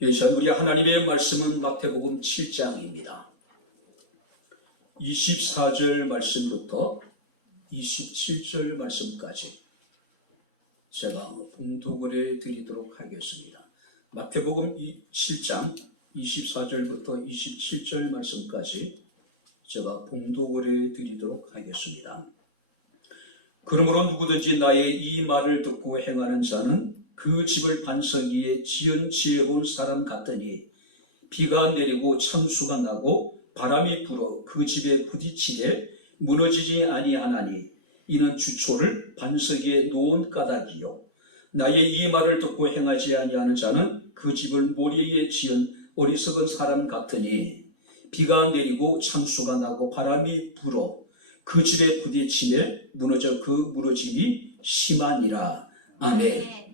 이 시간 우리 하나님의 말씀은 마태복음 7장입니다. 24절 말씀부터 27절 말씀까지 제가 봉독을 해드리도록 하겠습니다. 마태복음 7장 24절부터 27절 말씀까지 제가 봉독을 해드리도록 하겠습니다. 그러므로 누구든지 나의 이 말을 듣고 행하는 자는 그 집을 반석 위에 지은 지혜로운 사람 같으니 비가 내리고 창수가 나고 바람이 불어 그 집에 부딪히되 무너지지 아니하나니 이는 주초를 반석 위에 놓은 까닭이요 나의 이 말을 듣고 행하지 아니하는 자는 그 집을 모래 위에 지은 어리석은 사람 같으니 비가 내리고 창수가 나고 바람이 불어 그 집에 부딪히며 무너져 그 무너짐이 심하니라. 아멘.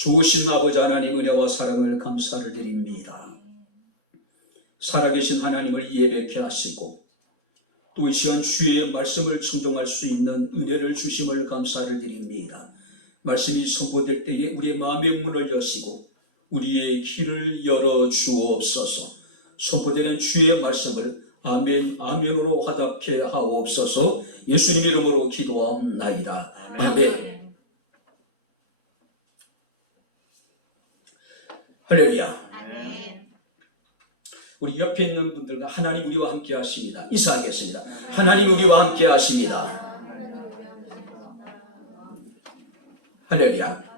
좋으신 아버지 하나님 은혜와 사랑을 감사를 드립니다. 살아계신 하나님을 예배케 하시고 또 이 시간 주의 말씀을 청종할 수 있는 은혜를 주심을 감사를 드립니다. 말씀이 선포될 때에 우리의 마음의 문을 여시고 우리의 귀를 열어 주옵소서. 선포되는 주의 말씀을 아멘 아멘으로 화답케 하옵소서. 예수님 이름으로 기도하옵나이다. 아멘. 할렐루야. 우리 옆에 있는 분들과 하나님 우리와 함께 하십니다. 인사하겠습니다. 하나님 우리와 함께 하십니다. 할렐루야.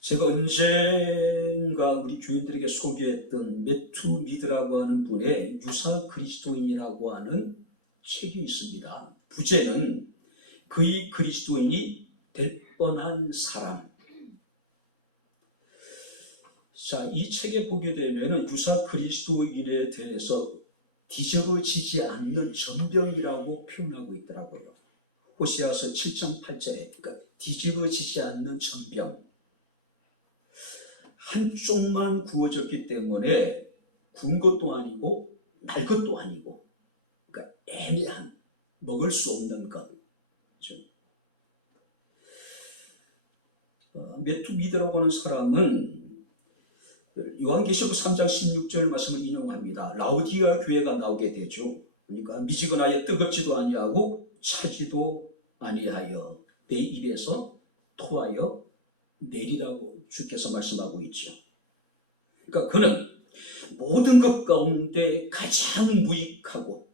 제가 언젠가 우리 교인들에게 소개했던 매튜 미드라고 하는 분의 유사 그리스도인이라고 하는 책이 있습니다. 부제는 그의 그리스도인이 될 뻔한 사람. 자, 이 책에 보게 되면 유사 그리스도인에 대해서 뒤집어지지 않는 전병이라고 표현하고 있더라고요. 호세아서 7장 8절에 그러니까 뒤집어지지 않는 전병. 한쪽만 구워졌기 때문에 구운 것도 아니고 날 것도 아니고 그러니까 애매한 먹을 수 없는 것. 매튜 미드라고 하는 사람은 요한계시록 3장 16절 말씀을 인용합니다. 라우디아 교회가 나오게 되죠. 그러니까 미지근 아예 뜨겁지도 아니하고 차지도 아니하여 내 입에서 토하여 내리라고 주께서 말씀하고 있죠. 그러니까 그는 모든 것 가운데 가장 무익하고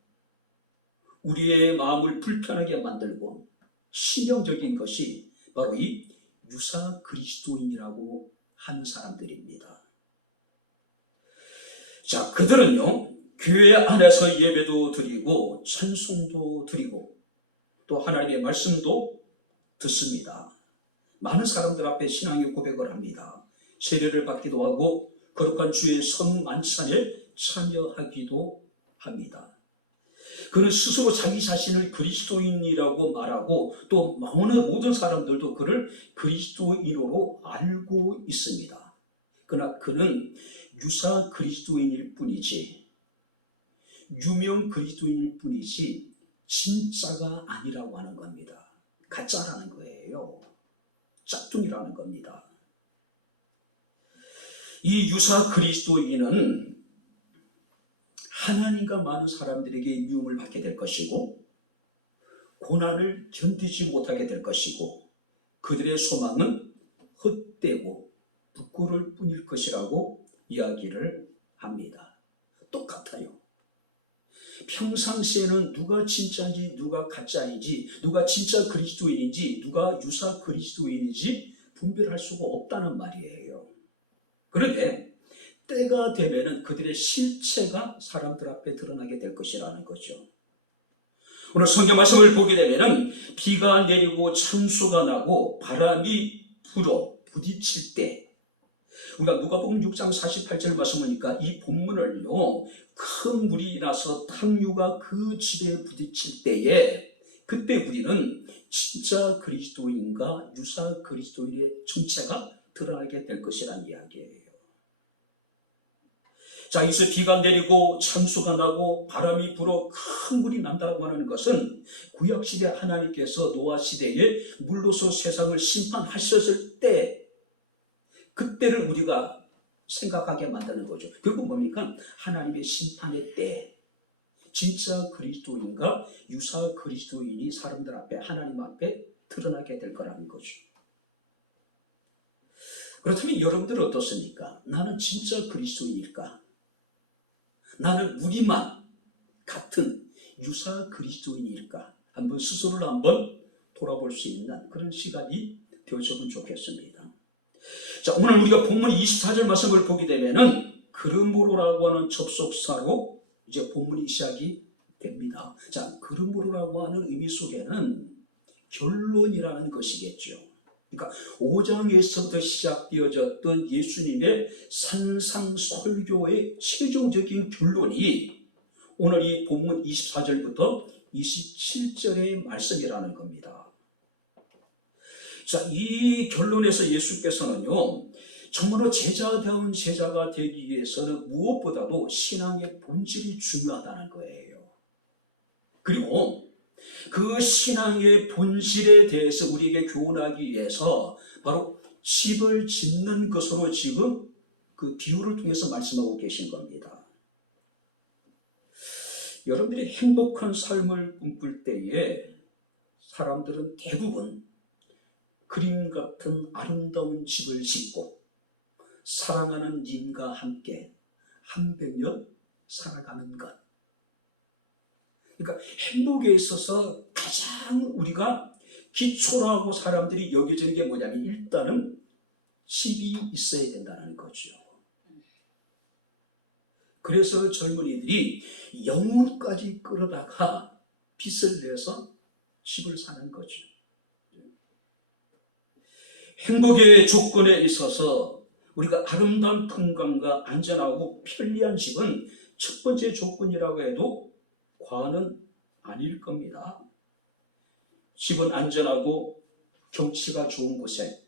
우리의 마음을 불편하게 만들고 신령적인 것이 바로 이 유사 그리스도인이라고 하는 사람들입니다. 자, 그들은요, 교회 안에서 예배도 드리고, 찬송도 드리고, 또 하나님의 말씀도 듣습니다. 많은 사람들 앞에 신앙의 고백을 합니다. 세례를 받기도 하고, 거룩한 주의 성만찬에 참여하기도 합니다. 그는 스스로 자기 자신을 그리스도인이라고 말하고, 또 모든 사람들도 그를 그리스도인으로 알고 있습니다. 그러나 그는 유사 그리스도인일 뿐이지 유명 그리스도인일 뿐이지 진짜가 아니라고 하는 겁니다. 가짜라는 거예요. 짝퉁이라는 겁니다. 이 유사 그리스도인은 하나님과 많은 사람들에게 미움을 받게 될 것이고 고난을 견디지 못하게 될 것이고 그들의 소망은 헛되고 부끄러울 뿐일 것이라고 이야기를 합니다. 똑같아요. 평상시에는 누가 진짜인지 누가 가짜인지 누가 진짜 그리스도인인지 누가 유사 그리스도인인지 분별할 수가 없다는 말이에요. 그런데 때가 되면 그들의 실체가 사람들 앞에 드러나게 될 것이라는 거죠. 오늘 성경 말씀을 보게 되면 비가 내리고 창수가 나고 바람이 불어 부딪힐 때 우리가 누가복음 6장 48절 말씀하니까 이 본문을요 큰 물이 나서 탕류가 그 집에 부딪힐 때에 그때 우리는 진짜 그리스도인과 유사 그리스도인의 정체가 드러나게 될 것이라는 이야기예요. 자, 여기서 비가 내리고 창수가 나고 바람이 불어 큰 물이 난다고 하는 것은 구약시대 하나님께서 노아 시대에 물로서 세상을 심판하셨을 때 그때를 우리가 생각하게 만드는 거죠. 결국 뭡니까? 하나님의 심판의 때 진짜 그리스도인과 유사 그리스도인이 사람들 앞에, 하나님 앞에 드러나게 될 거라는 거죠. 그렇다면 여러분들은 어떻습니까? 나는 진짜 그리스도인일까? 나는 우리만 같은 유사 그리스도인일까? 한번 스스로를 한번 돌아볼 수 있는 그런 시간이 되어주면 좋겠습니다. 자, 오늘 우리가 본문 24절 말씀을 보게 되면은 그러므로라고 하는 접속사로 이제 본문이 시작이 됩니다. 자, 그러므로라고 하는 의미 속에는 결론이라는 것이겠죠. 그러니까 5장에서부터 시작되어졌던 예수님의 산상설교의 최종적인 결론이 오늘 이 본문 24절부터 27절의 말씀이라는 겁니다. 자, 이 결론에서 예수께서는요, 정말로 제자다운 제자가 되기 위해서는 무엇보다도 신앙의 본질이 중요하다는 거예요. 그리고 그 신앙의 본질에 대해서 우리에게 교훈하기 위해서 바로 집을 짓는 것으로 지금 그 비유를 통해서 말씀하고 계신 겁니다. 여러분들이 행복한 삶을 꿈꿀 때에 사람들은 대부분 그림 같은 아름다운 집을 짓고 사랑하는 님과 함께 한백년 살아가는 것. 그러니까 행복에 있어서 가장 우리가 기초라고 사람들이 여겨지는 게 뭐냐면 일단은 집이 있어야 된다는 거죠. 그래서 젊은이들이 영혼까지 끌어다가 빚을 내서 집을 사는 거죠. 행복의 조건에 있어서 우리가 아름다운 풍광과 안전하고 편리한 집은 첫 번째 조건이라고 해도 과언은 아닐 겁니다. 집은 안전하고 경치가 좋은 곳에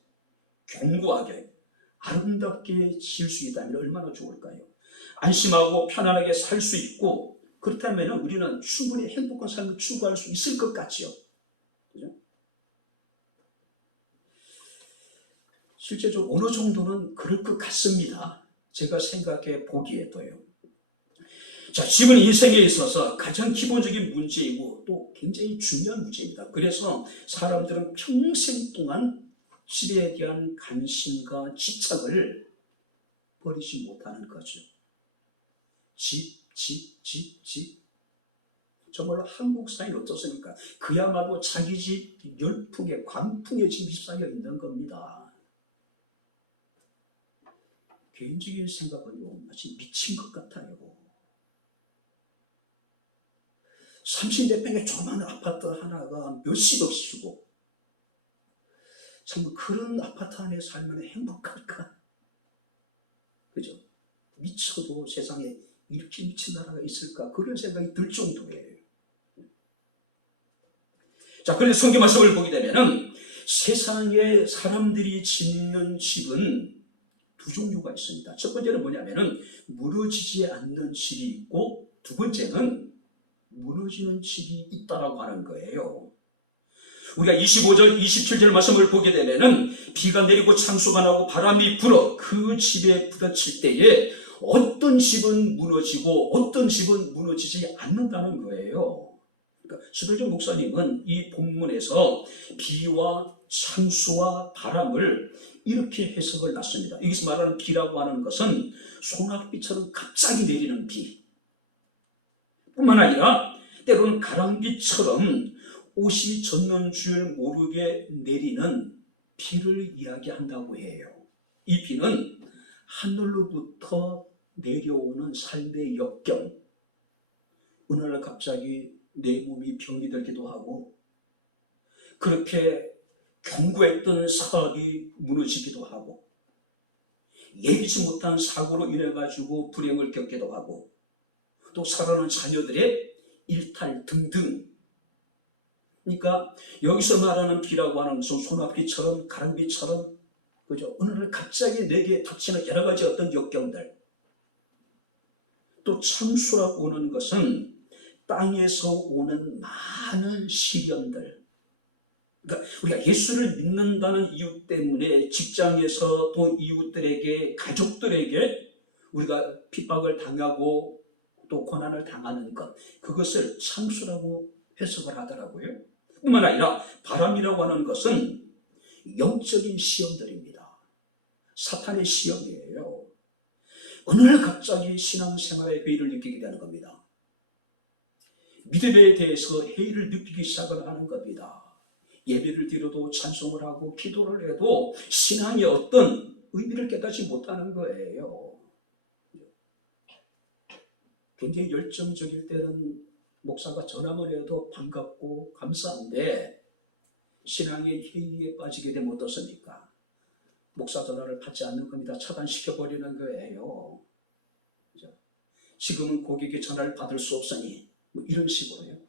견고하게 아름답게 지을 수 있다면 얼마나 좋을까요? 안심하고 편안하게 살 수 있고 그렇다면 우리는 충분히 행복한 삶을 추구할 수 있을 것 같죠. 그죠? 실제적으로 어느 정도는 그럴 것 같습니다. 제가 생각해 보기에도요. 자, 집은 인생에 있어서 가장 기본적인 문제이고 또 굉장히 중요한 문제입니다. 그래서 사람들은 평생 동안 집에 대한 관심과 집착을 버리지 못하는 거죠. 집. 정말로 한국 사회는 어떻습니까? 그야말로 자기 집 열풍에, 광풍에 지금 휩싸여 있는 겁니다. 개인적인 생각은요, 마치 미친 것 같아요. 30몇 평의 조그마한 아파트 하나가 몇십억씩 주고, 참 그런 아파트 안에 살면 행복할까? 그죠? 미쳐도 세상에 이렇게 미친 나라가 있을까? 그런 생각이 들 정도예요. 자, 그런데 성경 말씀을 보게 되면은 세상에 사람들이 짓는 집은 두 종류가 있습니다. 첫 번째는 뭐냐면은 무너지지 않는 집이 있고 두 번째는 무너지는 집이 있다라고 하는 거예요. 우리가 25절, 27절 말씀을 보게 되면은 비가 내리고 창수가 나고 바람이 불어 그 집에 부딪힐 때에 어떤 집은 무너지고 어떤 집은 무너지지 않는다는 거예요. 그러니까 수별적 목사님은 이 본문에서 비와 창수와 바람을 이렇게 해석을 놨습니다. 여기서 말하는 비라고 하는 것은 소낙비처럼 갑자기 내리는 비 뿐만 아니라 때로는 가랑비처럼 옷이 젖는 줄 모르게 내리는 비를 이야기한다고 해요. 이 비는 하늘로부터 내려오는 삶의 역경, 어느 날 갑자기 내 몸이 병이 들기도 하고 그렇게 견고했던 사업이 무너지기도 하고 예기치 못한 사고로 인해 가지고 불행을 겪기도 하고 또 사랑하는 자녀들의 일탈 등등. 그러니까 여기서 말하는 비라고 하는 것은 소낙비처럼 가랑비처럼 그죠? 어느 날 갑자기 내게 닥치는 여러 가지 어떤 역경들. 또 창수라고 하는 것은 땅에서 오는 많은 시련들. 그러니까 우리가 예수를 믿는다는 이유 때문에 직장에서 또 이웃들에게, 가족들에게 우리가 핍박을 당하고 또 고난을 당하는 것, 그것을 창수라고 해석을 하더라고요. 뿐만 아니라 바람이라고 하는 것은 영적인 시험들입니다. 사탄의 시험이에요. 어느 날 갑자기 신앙생활에 회의를 느끼게 되는 겁니다. 믿음에 대해서 회의를 느끼기 시작을 하는 겁니다. 예배를 드려도 찬송을 하고 기도를 해도 신앙의 어떤 의미를 깨닫지 못하는 거예요. 굉장히 열정적일 때는 목사가 전화만 해도 반갑고 감사한데 신앙의 회의에 빠지게 되면 어떻습니까? 목사 전화를 받지 않는 겁니다. 차단시켜버리는 거예요. 그죠? 지금은 고객의 전화를 받을 수 없으니 뭐 이런 식으로요.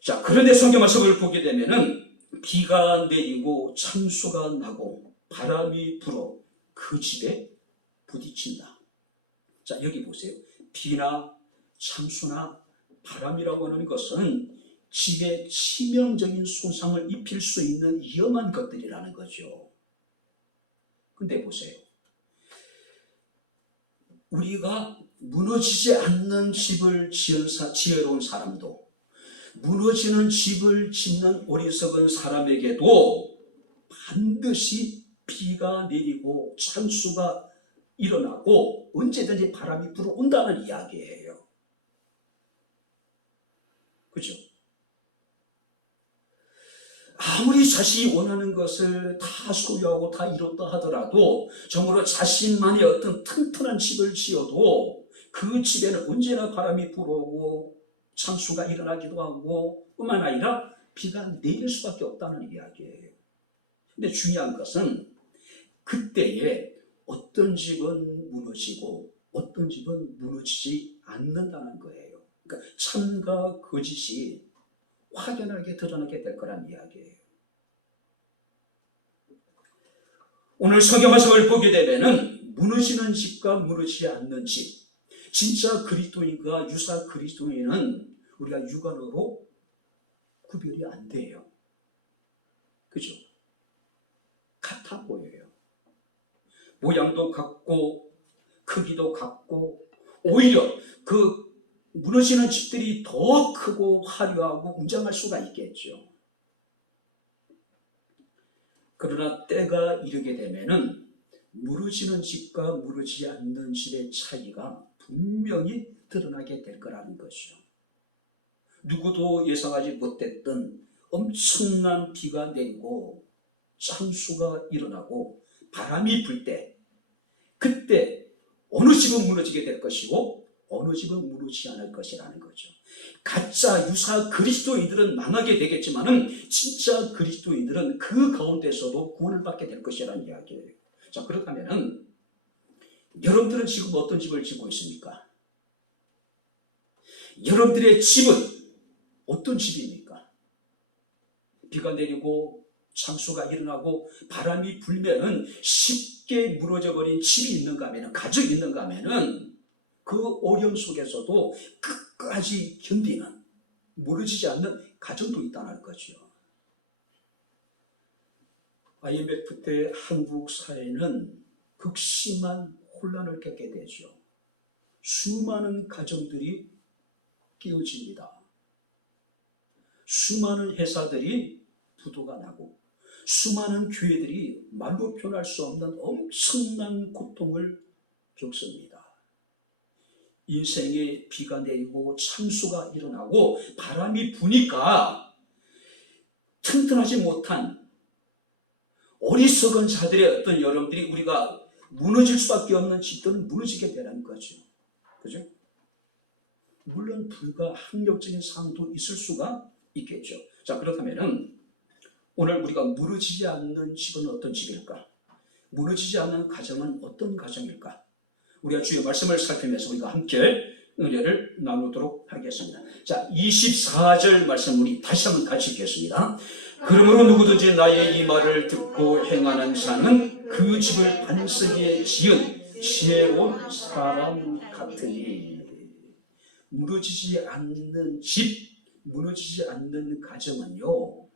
자, 그런데 성경 말씀을 보게 되면은 비가 내리고 창수가 나고 바람이 불어 그 집에 부딪힌다. 자, 여기 보세요. 비나 창수나 바람이라고 하는 것은 집에 치명적인 손상을 입힐 수 있는 위험한 것들이라는 거죠. 근데 보세요. 우리가 무너지지 않는 집을 지어놓은 사람도, 무너지는 집을 짓는 어리석은 사람에게도 반드시 비가 내리고 창수가 일어나고 언제든지 바람이 불어온다는 이야기예요. 그죠? 아무리 자신이 원하는 것을 다 소유하고 다 이뤘다 하더라도 정말로 자신만의 어떤 튼튼한 집을 지어도 그 집에는 언제나 바람이 불어오고 창수가 일어나기도 하고 뿐만 아니라 비가 내릴 수밖에 없다는 이야기예요. 근데 중요한 것은 그때에 어떤 집은 무너지고 어떤 집은 무너지지 않는다는 거예요. 그러니까 참과 거짓이 확연하게 드러나게 될 거란 이야기예요. 오늘 성경 말씀을 보게 되면은 무너지는 집과 무너지지 않는 집, 진짜 그리스도인과 유사 그리스도인은 우리가 육안으로 구별이 안 돼요. 그죠? 같아 보여요. 모양도 같고 크기도 같고 오히려 그 무너지는 집들이 더 크고 화려하고 웅장할 수가 있겠죠. 그러나 때가 이르게 되면은 무너지는 집과 무너지지 않는 집의 차이가 분명히 드러나게 될 거라는 것이죠. 누구도 예상하지 못했던 엄청난 비가 내리고 창수가 일어나고 바람이 불 때, 그때 어느 집은 무너지게 될 것이고 어느 집은 무너지지 않을 것이라는 거죠. 가짜 유사 그리스도인들은 망하게 되겠지만은 진짜 그리스도인들은 그 가운데서도 구원을 받게 될 것이라는 이야기예요. 자, 그렇다면은 여러분들은 지금 어떤 집을 지고 있습니까? 여러분들의 집은 어떤 집입니까? 비가 내리고 창수가 일어나고 바람이 불면은 쉽게 무너져버린 집이 있는가 하면은, 가족이 있는가 하면은 그 어려움 속에서도 끝까지 견디는, 무너지지 않는 가정도 있다는 거죠. IMF 때 한국 사회는 극심한 혼란을 겪게 되죠. 수많은 가정들이 깨어집니다. 수많은 회사들이 부도가 나고 수많은 교회들이 말로 표현할 수 없는 엄청난 고통을 겪습니다. 인생에 비가 내리고 창수가 일어나고 바람이 부니까 튼튼하지 못한 어리석은 자들의 어떤 여러분들이 우리가 무너질 수밖에 없는 집들은 무너지게 되는 거죠. 그죠? 물론 불과 학력적인 상황도 있을 수가 있겠죠. 자, 그렇다면은 오늘 우리가 무너지지 않는 집은 어떤 집일까? 무너지지 않는 가정은 어떤 가정일까? 우리가 주의 말씀을 살피면서 우리가 함께 은혜를 나누도록 하겠습니다. 자, 24절 말씀 우리 다시 한번 같이 읽겠습니다. 그러므로 누구든지 나의 이 말을 듣고 행하는 자는 그 집을 반석에 지은 지혜로운 사람 같으니. 무너지지 않는 집, 무너지지 않는 가정은요,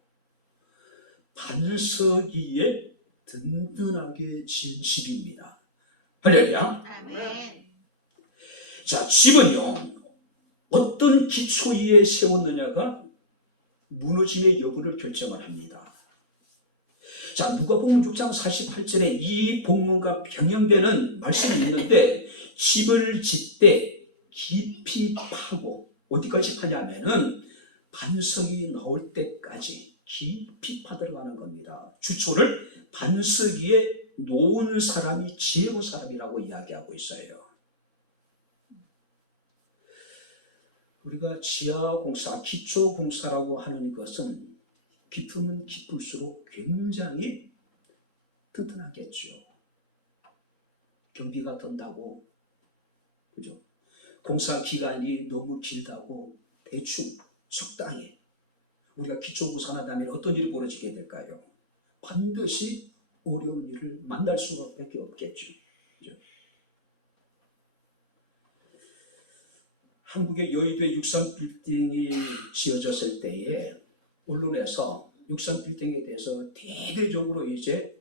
반석 위에 든든하게 지은 집입니다. 할렐루야. 아멘. 자, 집은요, 어떤 기초 위에 세웠느냐가 무너짐의 여부를 결정을 합니다. 자, 누가복음 6장 48절에 이 본문과 병행되는 말씀이 있는데, 집을 짓되 깊이 파고, 어디까지 파냐면은 반석이 나올 때까지 깊이 파들어가는 겁니다. 주초를 반석 위에 놓은 사람이 지혜로운 사람이라고 이야기하고 있어요. 우리가 지하공사, 기초공사라고 하는 것은 깊으면 깊을수록 굉장히 튼튼하겠죠. 경비가 든다고, 그죠? 공사 기간이 너무 길다고 대충 적당히 우리가 기초공사나 다면 어떤 일이 벌어지게 될까요? 반드시 어려운 일을 만날 수밖에 없겠죠. 그죠? 한국의 여의도에 63빌딩이 지어졌을 때에 언론에서 63빌딩에 대해서 대대적으로 이제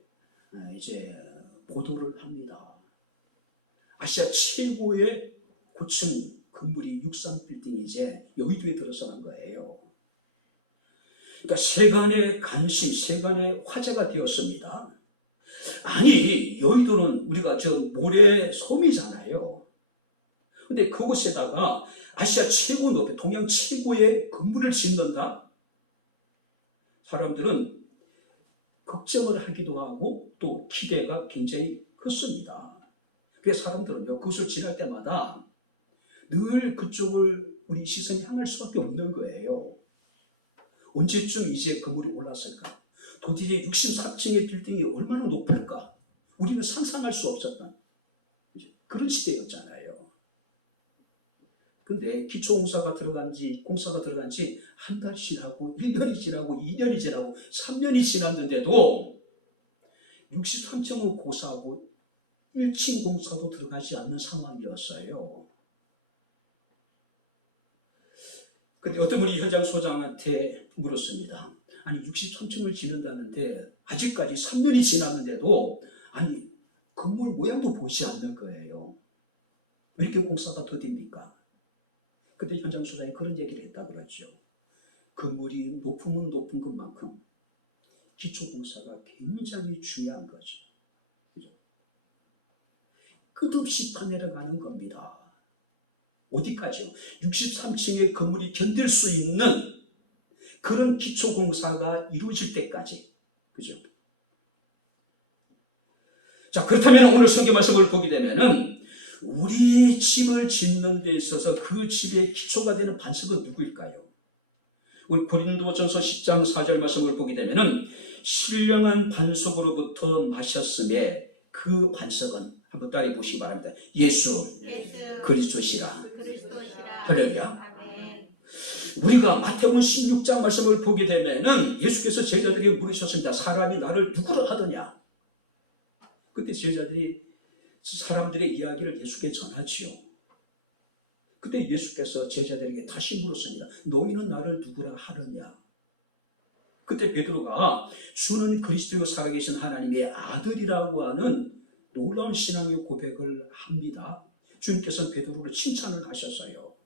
보도를 합니다. 아시아 최고의 고층 건물이 63빌딩이 이제 여의도에 들어서는 거예요. 그러니까 세간의 관심, 세간의 화제가 되었습니다. 아니, 여의도는 우리가 모래 섬이잖아요. 근데 그곳에다가 아시아 최고 높이, 동양 최고의 건물을 짓는다? 사람들은 걱정을 하기도 하고 또 기대가 굉장히 컸습니다. 그래서 사람들은요, 그것을 지날 때마다 늘 그쪽을 우리 시선이 향할 수밖에 없는 거예요. 언제쯤 이제 건물이 올랐을까? 도대체 64층의 빌딩이 얼마나 높을까? 우리는 상상할 수 없었던 그런 시대였잖아요. 근데 기초공사가 들어간 지 한 달 지나고 1년이 지나고 2년이 지나고 3년이 지났는데도 63층은 고사하고 1층 공사도 들어가지 않는 상황이었어요. 근데 어떤 분이 현장 소장한테 물었습니다. 아니, 63층을 짓는다는데 아직까지 3년이 지났는데도 아니, 건물 모양도 보이지 않는 거예요. 왜 이렇게 공사가 더딥니까? 그때 현장 소장이 그런 얘기를 했다 그러죠. 건물이 높으면 높은 것만큼 기초공사가 굉장히 중요한 거죠. 그죠? 끝없이 파내려가는 겁니다. 어디까지요? 63층의 건물이 견딜 수 있는 그런 기초공사가 이루어질 때까지. 그죠? 자, 그렇다면 오늘 성경 말씀을 보게 되면은 우리 집을 짓는 데 있어서 그 집의 기초가 되는 반석은 누구일까요? 우리 고린도전서 10장 4절 말씀을 보게 되면은 신령한 반석으로부터 마셨음에 그 반석은 한번 따라해 보시기 바랍니다. 예수 그리스도시라. 할렐루야. 우리가 마태복음 16장 말씀을 보게 되면은 예수께서 제자들에게 물으셨습니다. 사람이 나를 누구로 하더냐? 그때 제자들이 사람들의 이야기를 예수께 전하지요. 그때 예수께서 제자들에게 다시 물었습니다. 너희는 나를 누구라 하느냐? 그때 베드로가 주는 그리스도요 살아계신 하나님의 아들이라고 하는 놀라운 신앙의 고백을 합니다. 주님께서는 베드로를 칭찬을 하셨어요.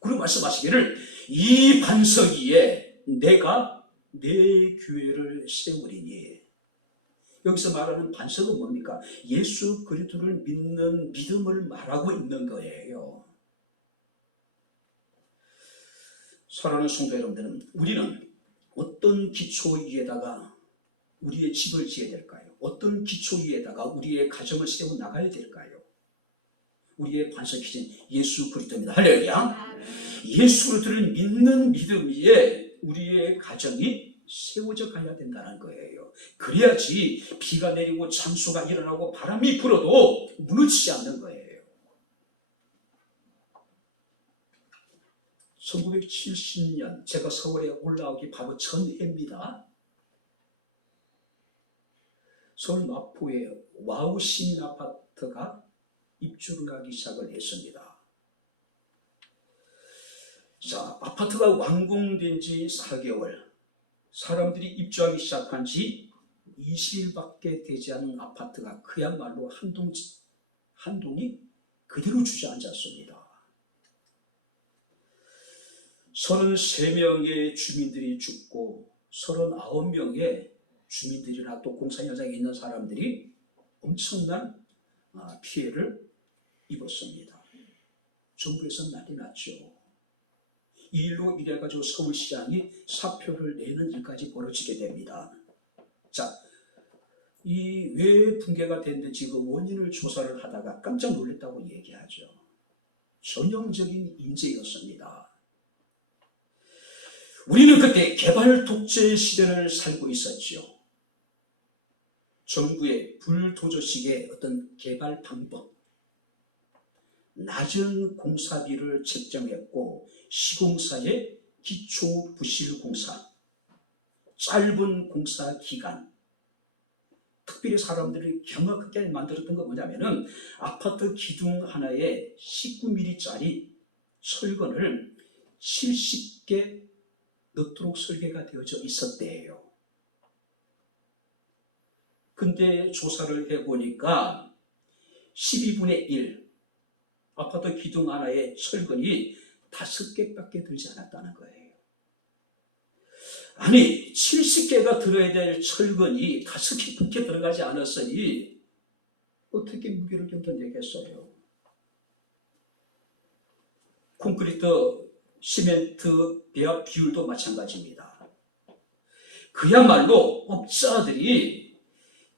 그리고 말씀하시기를 이 반석 위에 내가 내 교회를 세우리니. 여기서 말하는 반석은 뭡니까? 예수 그리스도를 믿는 믿음을 말하고 있는 거예요. 사랑하는 성도 여러분들은 우리는 어떤 기초 위에다가 우리의 집을 지어야 될까요? 어떤 기초 위에다가 우리의 가정을 세워 나가야 될까요? 우리의 반석이신 예수 그리스도입니다. 할렐루야. 예수 그리스도를 믿는 믿음 위에 우리의 가정이 세워져 가야 된다는 거예요. 그래야지 비가 내리고 창수가 일어나고 바람이 불어도 무너지지 않는 거예요. 1970년 제가 서울에 올라오기 바로 전해입니다. 서울 마포에 와우 시민 아파트가 입주를 하기 시작을 했습니다. 자, 아파트가 완공된 지 4개월, 사람들이 입주하기 시작한 지 20일밖에 되지 않은 아파트가 그야말로 한 동이 그대로 주저앉았습니다. 33명의 주민들이 죽고 39명의 주민들이나 또 공사 현장에 있는 사람들이 엄청난 피해를 입었습니다. 정부에서 난리 났죠. 이 일로 이래가지고 서울시장이 사표를 내는 일까지 벌어지게 됩니다. 자, 이 왜 붕괴가 됐는지 그 원인을 조사를 하다가 깜짝 놀랐다고 얘기하죠. 전형적인 인재였습니다. 우리는 그때 개발 독재 시대를 살고 있었죠. 정부의 불도저식의 어떤 개발 방법, 낮은 공사비를 책정했고 시공사의 기초부실공사, 짧은 공사 기간, 특별히 사람들이 경악하게 만들었던 건 뭐냐면은 아파트 기둥 하나에 19mm짜리 철근을 70개 넣도록 설계가 되어져 있었대요. 근데 조사를 해보니까 12분의 1, 아파트 기둥 하나에 철근이 5개밖에 들지 않았다는 거예요. 아니, 70개가 들어야 될 철근이 5개밖에 들어가지 않았으니 어떻게 무게를 견뎌내겠어요? 콘크리트, 시멘트 배합 비율도 마찬가지입니다. 그야말로 업자들이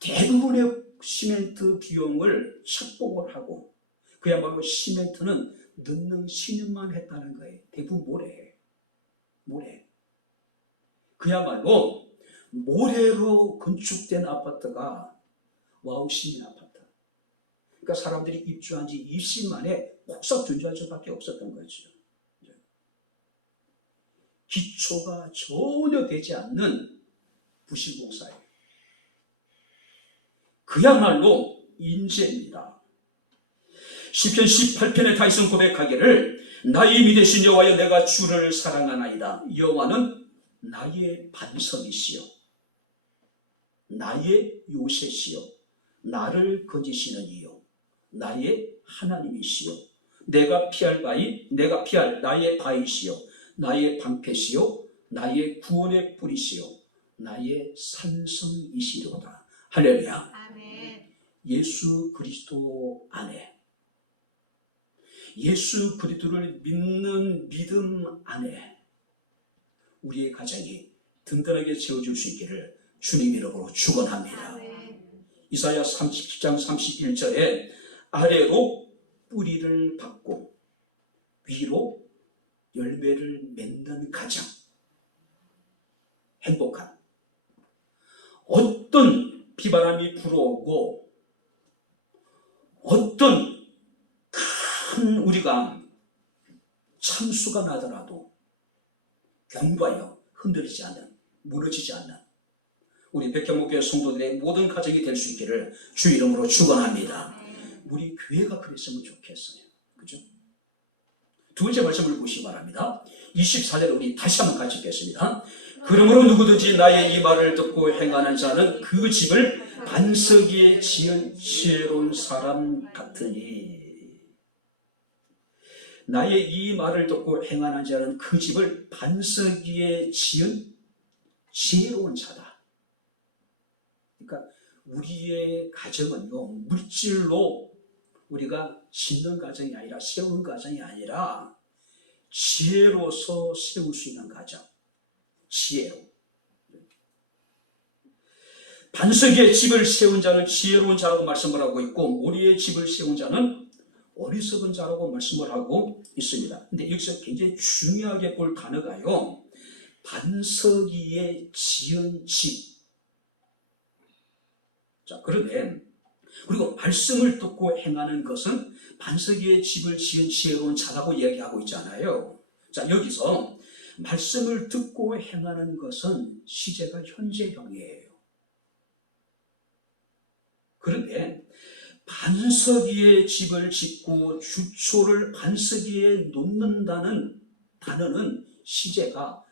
대부분의 시멘트 비용을 착복을 하고 그야말로 시멘트는 넣는 신용만 했다는 거예요. 대부분 모래. 그야말로 모래로 건축된 아파트가 와우 시민 아파트. 그러니까 사람들이 입주한 지 20년 만에 폭삭 존재할 수밖에 없었던 거죠. 기초가 전혀 되지 않는 부실공사예요. 그야말로 인재입니다. 시편 18편에 다윗은 고백하기를 나의 미 되신 여호와여 내가 주를 사랑하나이다. 여호와는 나의 반석이시요 나의 요새시요 나를 거지시는 이요 나의 하나님이시요 내가 피할 나의 바위시요 나의 방패시요 나의 구원의 뿌리시요 나의 산성이시로다. 할렐루야. 아멘. 예수 그리스도 안에, 예수 그리스도를 믿는 믿음 안에 우리의 가정이 든든하게 세워줄 수 있기를 주님 이름으로 축원합니다. 아멘. 이사야 30장 31절에 아래로 뿌리를 받고 위로 열매를 맺는 가정, 행복한, 어떤 비바람이 불어오고 어떤 큰 우리가 참수가 나더라도 견고하여 흔들리지 않는, 무너지지 않는 우리 백현목교회 성도들의 모든 가정이 될 수 있기를 주 이름으로 축원합니다. 우리 교회가 그랬으면 좋겠어요. 그죠? 두 번째 말씀을 보시기 바랍니다. 24절을 우리 다시 한번 같이 읽겠습니다. 그러므로 누구든지 나의 이 말을 듣고 행하는 자는 그 집을 반석 위에 지은 지혜로운 사람 같으니, 나의 이 말을 듣고 행하는 자는 그 집을 반석 위에 지은 지혜로운 자다. 그러니까 우리의 가정은요, 물질로 우리가 짓는 가정이 아니라, 세우는 가정이 아니라 지혜로서 세울 수 있는 가정. 지혜로. 반석 위에 집을 세운 자는 지혜로운 자라고 말씀을 하고 있고, 모리의 집을 세운 자는 어리석은 자라고 말씀을 하고 있습니다. 근데 여기서 굉장히 중요하게 볼 단어가요, 반석 위에 지은 집. 자, 그런데 그리고 말씀을 듣고 행하는 것은 반석 위에 집을 지은 지혜로운 자라고 이야기하고 있잖아요. 자, 여기서 말씀을 듣고 행하는 것은 시제가 현재형이에요. 그런데 반석 위에 집을 짓고 주초를 반석 위에 놓는다는 단어는 시제가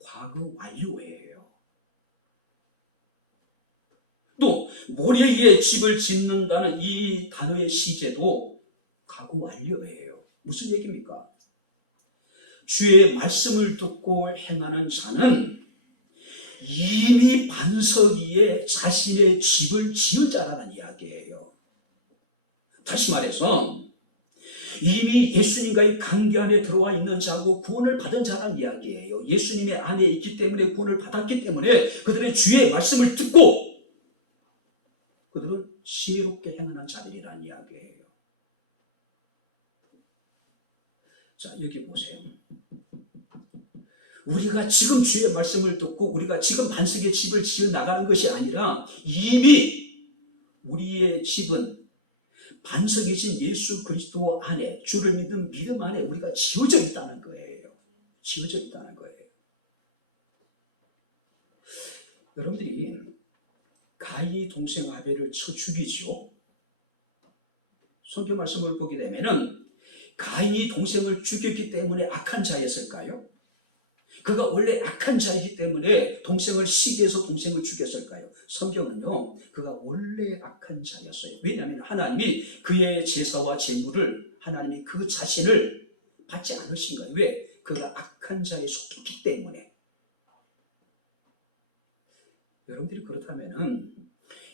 과거 완료예요. 또 모래 위에 집을 짓는다는 이 단어의 시제도 과거 완료예요. 무슨 얘기입니까? 주의 말씀을 듣고 행하는 자는 이미 반석 위에 자신의 집을 지은 자라는 이야기예요. 다시 말해서 이미 예수님과의 관계 안에 들어와 있는 자고 구원을 받은 자라는 이야기예요. 예수님의 안에 있기 때문에 구원을 받았기 때문에 그들의 주의 말씀을 듣고 그들은 지혜롭게 행하는 자들이라는 이야기예요. 자, 여기 보세요. 우리가 지금 주의 말씀을 듣고 우리가 지금 반석의 집을 지어 나가는 것이 아니라 이미 우리의 집은 반석이신 예수 그리스도 안에, 주를 믿는 믿음 안에 우리가 지어져 있다는 거예요. 지어져 있다는 거예요. 여러분들이 가인이 동생 아벨을 쳐 죽이죠. 성경 말씀을 보게 되면은 가인이 동생을 죽였기 때문에 악한 자였을까요? 그가 원래 악한 자이기 때문에 동생을 시기해서 동생을 죽였을까요? 성경은요, 그가 원래 악한 자였어요. 왜냐하면 하나님이 그의 제사와 제물을 하나님이 그 자신을 받지 않으신 거예요. 왜? 그가 악한 자에 속했기 때문에. 여러분들이 그렇다면은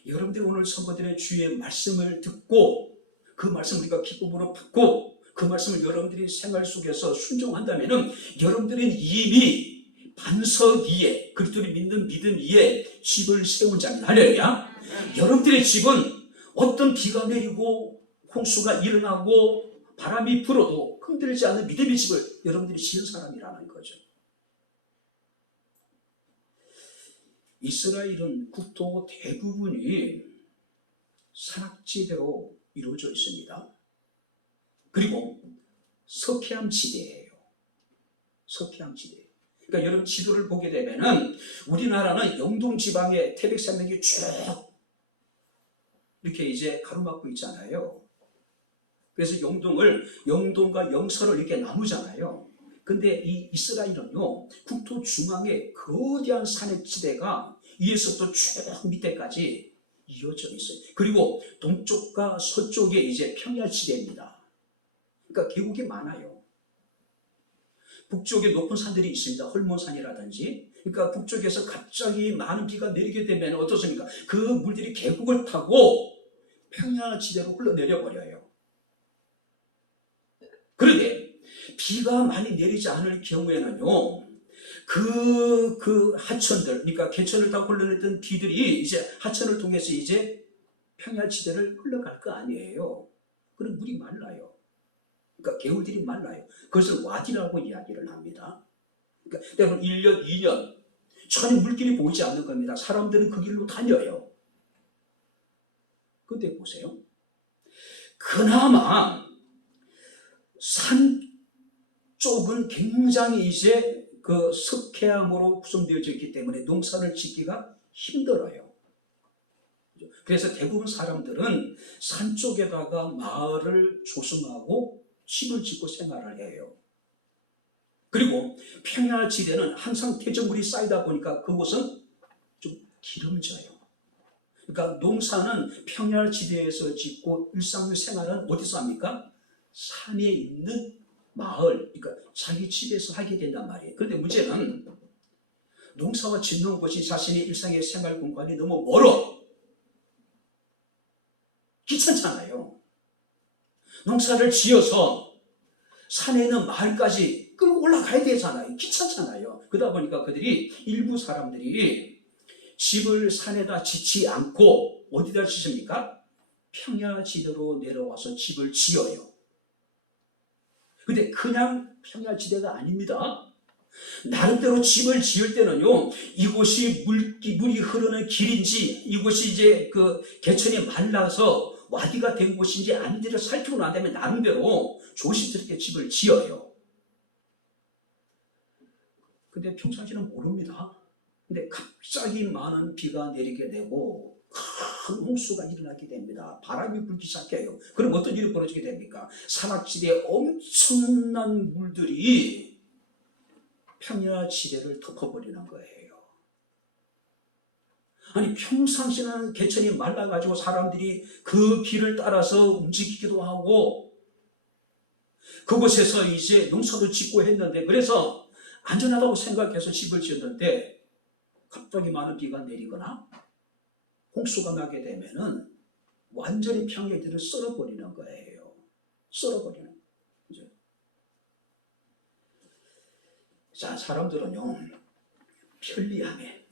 여러분들이 오늘 선거들의 주의 말씀을 듣고 그 말씀 우리가 기쁨으로 받고 그 말씀을 여러분들이 생활 속에서 순종한다면은 여러분들은 이미 반석 위에 그리스도를 믿는 믿음 위에 집을 세운 자입니다. 할렐루야. 여러분들의 집은 어떤 비가 내리고 홍수가 일어나고 바람이 불어도 흔들리지 않는 믿음의 집을 여러분들이 지은 사람이라는 거죠. 이스라엘은 국토 대부분이 산악지대로 이루어져 있습니다. 그리고 석회암 지대예요. 석회암 지대. 그러니까 여러분 지도를 보게 되면은 우리나라는 영동 지방의 태백산맥이 쭉 이렇게 이제 가로막고 있잖아요. 그래서 영동과 영서를 이렇게 나누잖아요. 근데 이 이스라엘은요, 국토 중앙에 거대한 산액지대가 위에서부터 쭉 밑에까지 이어져 있어요. 그리고 동쪽과 서쪽에 이제 평야지대입니다. 그러니까 계곡이 많아요. 북쪽에 높은 산들이 있습니다. 헐몬산이라든지. 그러니까 북쪽에서 갑자기 많은 비가 내리게 되면 어떻습니까? 그 물들이 계곡을 타고 평야지대로 흘러내려버려요. 그런데 비가 많이 내리지 않을 경우에는요, 그 하천들, 그러니까 개천을 다 흘러냈던 비들이 이제 하천을 통해서 이제 평야지대를 흘러갈 거 아니에요. 그럼 물이 말라요. 그러니까 개울들이 말라요. 그것을 와디라고 이야기를 합니다. 그러니까 때로는 1년, 2년 전혀 물길이 보이지 않는 겁니다. 사람들은 그 길로 다녀요. 근데 보세요. 그나마 산 쪽은 굉장히 이제 그 석회암으로 구성되어져 있기 때문에 농사를 짓기가 힘들어요. 그래서 대부분 사람들은 산 쪽에다가 마을을 조성하고 집을 짓고 생활을 해요. 그리고 평야지대는 항상 퇴적물이 쌓이다 보니까 그곳은 좀 기름져요. 그러니까 농사는 평야지대에서 짓고 일상생활은 어디서 합니까? 산에 있는 마을, 그러니까 자기 집에서 하게 된단 말이에요. 그런데 문제는 농사와 짓는 곳이 자신의 일상의 생활 공간이 너무 멀어. 귀찮잖아요. 농사를 지어서 산에 있는 마을까지 끌고 올라가야 되잖아요. 귀찮잖아요. 그러다 보니까 일부 사람들이 집을 산에다 짓지 않고 어디다 짓습니까? 평야지대로 내려와서 집을 지어요. 근데 그냥 평야지대가 아닙니다. 나름대로 집을 지을 때는요, 이곳이 물이 흐르는 길인지, 이곳이 이제 그 개천이 말라서 와디가 된 곳인지 아닌지를 살피고 난 다음에 나름대로 조심스럽게 집을 지어요. 근데 평상시는 모릅니다. 근데 갑자기 많은 비가 내리게 되고 큰 홍수가 일어나게 됩니다. 바람이 불기 시작해요. 그럼 어떤 일이 벌어지게 됩니까? 산악지대에 엄청난 물들이 평야 지대를 덮어버리는 거예요. 아니 평상시는 개천이 말라가지고 사람들이 그 길을 따라서 움직이기도 하고 그곳에서 이제 농사도 짓고 했는데 그래서 안전하다고 생각해서 집을 지었는데 갑자기 많은 비가 내리거나 홍수가 나게 되면은 완전히 평야들을 썰어버리는 거예요. 썰어버리는 거죠. 자, 사람들은요 편리함에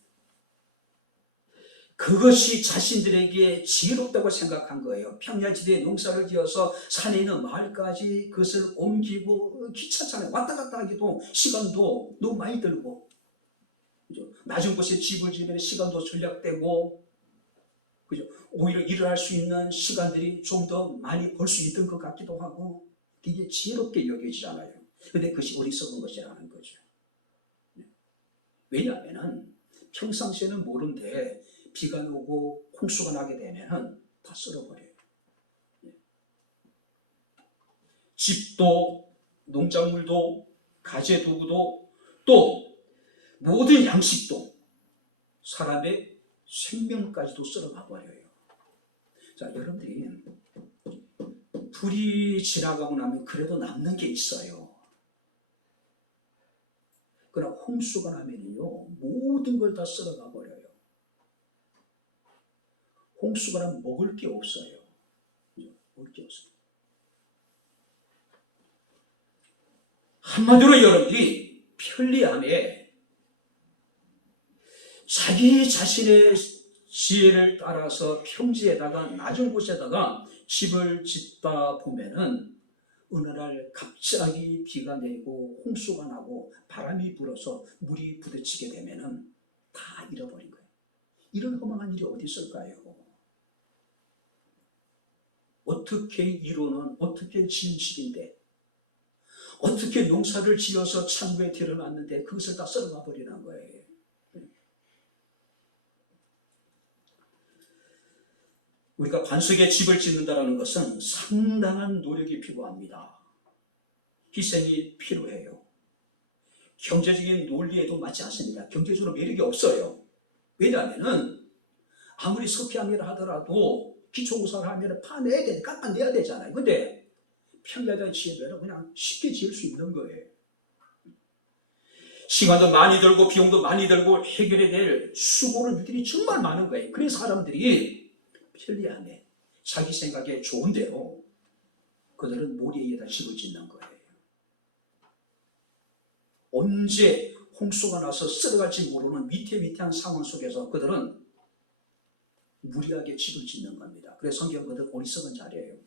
그것이 자신들에게 지혜롭다고 생각한 거예요. 평야지대에 농사를 지어서 산에 있는 마을까지 그것을 옮기고 귀찮잖아요. 왔다 갔다 하기도 시간도 너무 많이 들고 그죠? 낮은 곳에 집을 지으면 시간도 절약되고 그죠? 오히려 일을 할 수 있는 시간들이 좀 더 많이 벌 수 있던 것 같기도 하고 이게 지혜롭게 여겨지잖아요. 그런데 그것이 어리석은 것이라는 거죠. 왜냐하면 평상시에는 모르는데 비가 오고 홍수가 나게 되면 다 썰어버려요. 집도 농작물도 가재도구도 또 모든 양식도 사람의 생명까지도 썰어가 버려요. 자, 여러분들이 불이 지나가고 나면 그래도 남는 게 있어요. 그러나 홍수가 나면요 모든 걸 다 썰어가 버려요. 홍수가 나면 먹을 게 없어요. 먹을 게 없어요. 한마디로 여러분들이 편리함에 자기 자신의 지혜를 따라서 평지에다가 낮은 곳에다가 집을 짓다 보면은 어느 날 갑자기 비가 내리고 홍수가 나고 바람이 불어서 물이 부딪히게 되면은 다 잃어버린 거예요. 이런 허망한 일이 어디 있을까요? 어떻게 이루는 어떻게 지은 집인데 어떻게 농사를 지어서 창고에 들여놨는데 그것을 다 썰어가 버리는 거예요. 우리가 관속에 집을 짓는다는 것은 상당한 노력이 필요합니다. 희생이 필요해요. 경제적인 논리에도 맞지 않습니다. 경제적으로 매력이 없어요. 왜냐하면 아무리 석회암이라 하더라도 기초공사를 하면 파내야 돼, 깎아내야 되잖아요. 근데 평야에 지으면 그냥 쉽게 지을 수 있는 거예요. 시간도 많이 들고 비용도 많이 들고 해결해야 될 수고를 일들이 정말 많은 거예요. 그래서 사람들이 편리함에 자기 생각에 좋은 대로 그들은 모래에다 집을 짓는 거예요. 언제 홍수가 나서 썰어갈지 모르는 위태위태한 상황 속에서 그들은 무리하게 집을 짓는 겁니다. 그래서 성경 그들 어리석은 자리예요.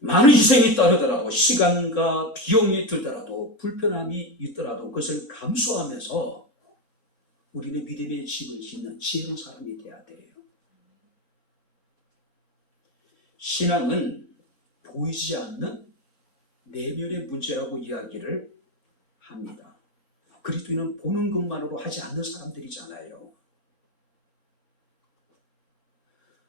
많은 희생이 따르더라도 시간과 비용이 들더라도 불편함이 있더라도 그것을 감수하면서 우리는 믿음의 집을 짓는 지혜로운 사람이 되어야 돼요. 신앙은 보이지 않는 내면의 문제라고 이야기를 합니다. 그리스도인은 보는 것만으로 하지 않는 사람들이잖아요.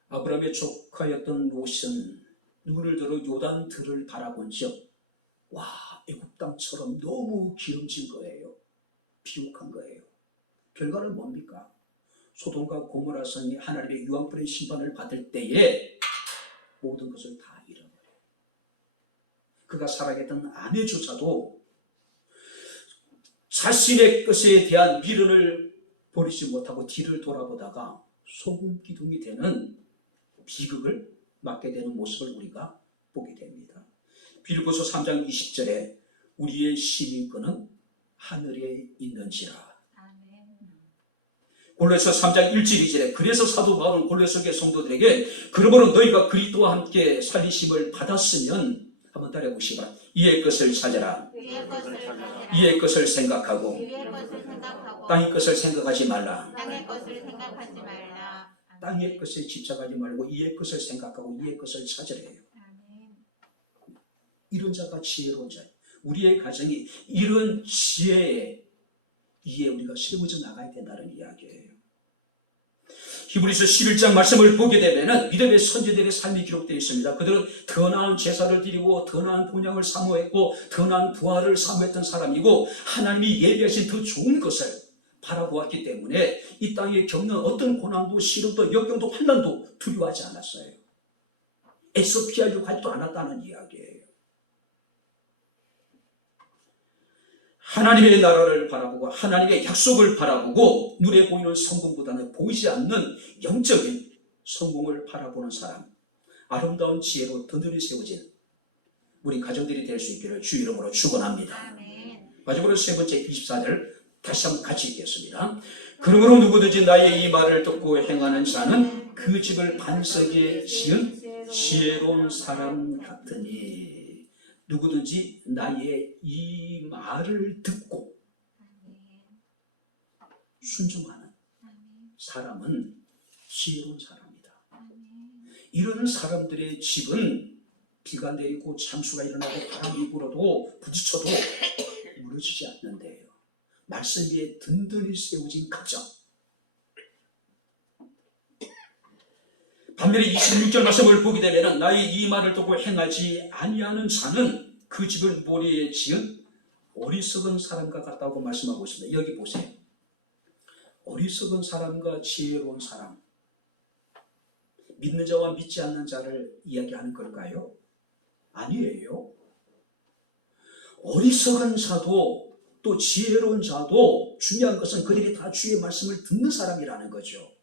아브라함의 조카였던 롯은 눈을 들어 요단들을 바라본즉 와, 애굽 땅처럼 너무 기름진 거예요. 비옥한 거예요. 결과는 뭡니까? 소돔과 고모라 성이 하나님의 유황불의 심판을 받을 때에 모든 것을 다 잃어버려요. 그가 살아계던 아내조차도 자신의 것에 대한 미련을 버리지 못하고 뒤를 돌아보다가 소금 기둥이 되는 비극을 맞게 되는 모습을 우리가 보게 됩니다. 빌립보서 3장 20절에 우리의 시민권은 하늘에 있는지라. 골로새 3장 1절 2절에 그래서 사도 바울은 골로새 교회 성도들에게 그러므로 너희가 그리스도와 함께 살리심을 받았으면 한번 따라해보시기 바랍니다. 이의 것을 찾아라. 이의 것을 생각하고 땅의 것을 생각하지 말라. 땅의 것에 집착하지 말고 이의 것을 생각하고 이의 것을 찾으래요. 이런 자가 지혜로운 자예요. 우리의 가정이 이런 지혜에 이에 우리가 세워져 나가야 된다는 이야기예요. 히브리서 11장 말씀을 보게 되면 믿음의 선지자들의 삶이 기록되어 있습니다. 그들은 더 나은 제사를 드리고 더 나은 본향을 사모했고 더 나은 부활을 사모했던 사람이고 하나님이 예비하신 더 좋은 것을 바라보았기 때문에 이 땅에 겪는 어떤 고난도 시름도 역경도 환난도 두려워하지 않았어요. 애써 피하려고 하지도 않았다는 이야기예요. 하나님의 나라를 바라보고 하나님의 약속을 바라보고 눈에 보이는 성공보다는 보이지 않는 영적인 성공을 바라보는 사람, 아름다운 지혜로 든든히 세워진 우리 가정들이 될 수 있기를 주 이름으로 축원합니다. 마지막으로 세 번째 24절 다시 한번 같이 읽겠습니다. 그러므로 누구든지 나의 이 말을 듣고 행하는 자는 그 집을 반석에 지은 지혜로운 사람 같으니, 누구든지 나의 이 말을 듣고 순종하는 사람은 지혜로운 사람이다. 이런 사람들의 집은 비가 내리고 참수가 일어나고 바람이 불어도 부딪혀도 무너지지 않는데요. 말씀 위에 든든히 세워진 가정. 반면에 26절 말씀을 보게 되면 나의 이 말을 듣고 행하지 아니하는 자는 그 집을 모래에 지은 어리석은 사람과 같다고 말씀하고 있습니다. 여기 보세요. 어리석은 사람과 지혜로운 사람, 믿는 자와 믿지 않는 자를 이야기하는 걸까요? 아니에요. 어리석은 자도 또 지혜로운 자도 중요한 것은 그들이 다 주의 말씀을 듣는 사람이라는 거죠.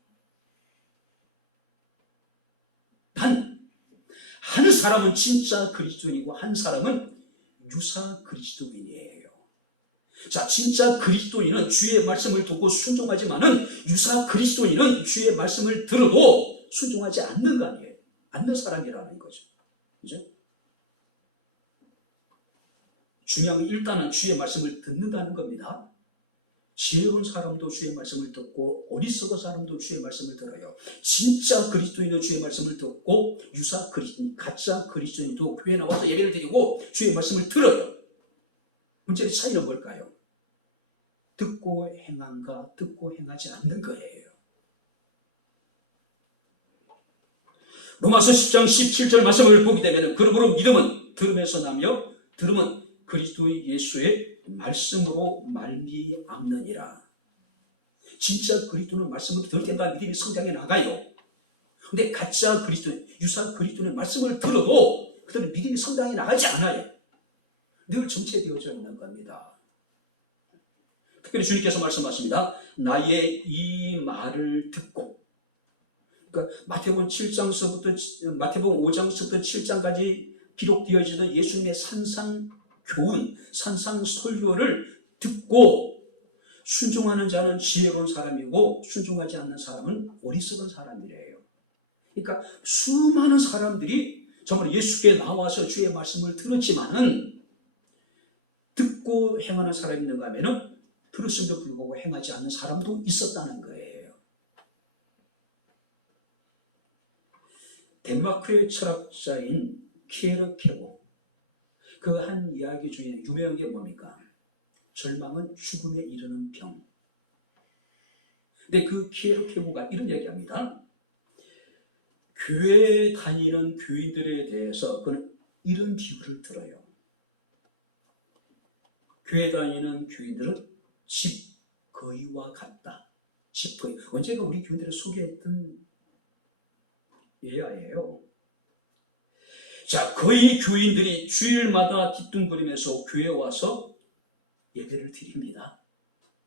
한 사람은 진짜 그리스도인이고 한 사람은 유사 그리스도인이에요. 자, 진짜 그리스도인은 주의 말씀을 듣고 순종하지만은 유사 그리스도인은 주의 말씀을 들어도 순종하지 않는 거 아니에요. 않는 사람이라는 거죠. 그죠? 중요한 건 일단은 주의 말씀을 듣는다는 겁니다. 지혜로운 사람도 주의 말씀을 듣고 어리석은 사람도 주의 말씀을 들어요. 진짜 그리스도인도 주의 말씀을 듣고 유사 그리스도인, 가짜 그리스도인도 교회에 나와서 예배를 드리고 주의 말씀을 들어요. 문제의 차이는 뭘까요? 듣고 행한가 듣고 행하지 않는 거예요. 로마서 10장 17절 말씀을 보게 되면 그러므로 믿음은 들음에서 나며 들음은 그리스도의 예수의 말씀으로 말미암느니라. 진짜 그리스도는 말씀을 들을 때마다 믿음이 성장해 나가요. 근데 가짜 그리스도, 유사 그리스도의 말씀을 들어도 그들은 믿음이 성장해 나가지 않아요. 늘 정체되어져 있는 겁니다. 특별히 주님께서 말씀하십니다. 나의 이 말을 듣고. 그러니까 마태복음 5장서부터 7장까지 기록되어지는 예수님의 산상교훈, 산상설교를 듣고 순종하는 자는 지혜로운 사람이고 순종하지 않는 사람은 어리석은 사람이래요. 그러니까 수많은 사람들이 정말 예수께 나와서 주의 말씀을 들었지만은 듣고 행하는 사람이 있는가 하면은 들었음에도 불구하고 행하지 않는 사람도 있었다는 거예요. 덴마크의 철학자인 키에르케고 그 한 이야기 중에 유명한 게 뭡니까? 절망은 죽음에 이르는 병. 근데 그 키에르케고가 이런 얘기합니다. 교회에 다니는 교인들에 대해서 그는 이런 비유를 들어요. 교회 다니는 교인들은 집거위와 같다. 집거위. 언제가 우리 교인들을 소개했던 예야예요. 자, 거의 교인들이 주일마다 뒤뚱거리면서 교회에 와서 예배를 드립니다.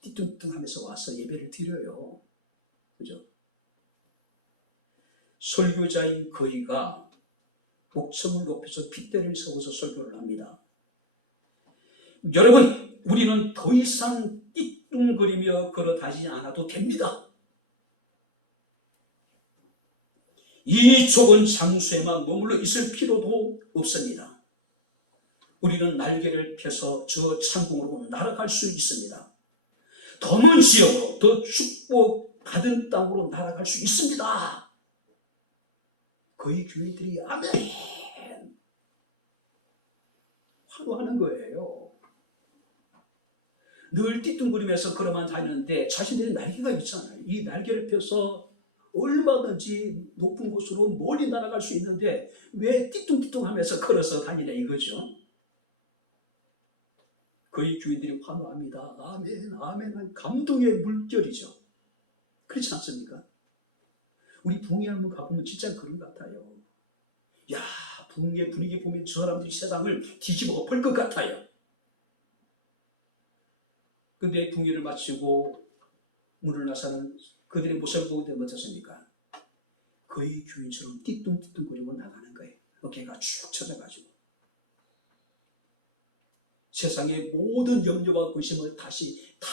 뒤뚱뚱하면서 와서 예배를 드려요. 그죠? 설교자인 거의가 목청을 높여서 핏대를 세워서 설교를 합니다. 여러분, 우리는 더 이상 띠뚱거리며 걸어다니지 않아도 됩니다. 이 좁은 장소에만 머물러 있을 필요도 없습니다. 우리는 날개를 펴서 저 창공으로 날아갈 수 있습니다. 더 먼 지역으로, 더 축복받은 땅으로 날아갈 수 있습니다. 거의 교회들이 아멘 환호하는 거예요. 늘 띠뚱거리면서 걸어만 다니는데 자신들의 날개가 있잖아요. 이 날개를 펴서 얼마든지 높은 곳으로 멀리 날아갈 수 있는데 왜 띠뚱띠뚱하면서 걸어서 다니냐 이거죠. 거의 교인들이 환호합니다. 아멘, 아멘. 감동의 물결이죠. 그렇지 않습니까? 우리 부흥회 한번 가보면 진짜 그런 것 같아요. 야, 부흥회 분위기 보면 저 사람들이 세상을 뒤집어 엎을 것 같아요. 근데 부흥회를 마치고 문을 나서는 그들의 모습을 보게 되면 어떻습니까? 거의 교인처럼 띠뚱띠뚱거리고 나가는 거예요. 어깨가 쭉 쳐져가지고. 세상의 모든 염려와 근심을 다시 다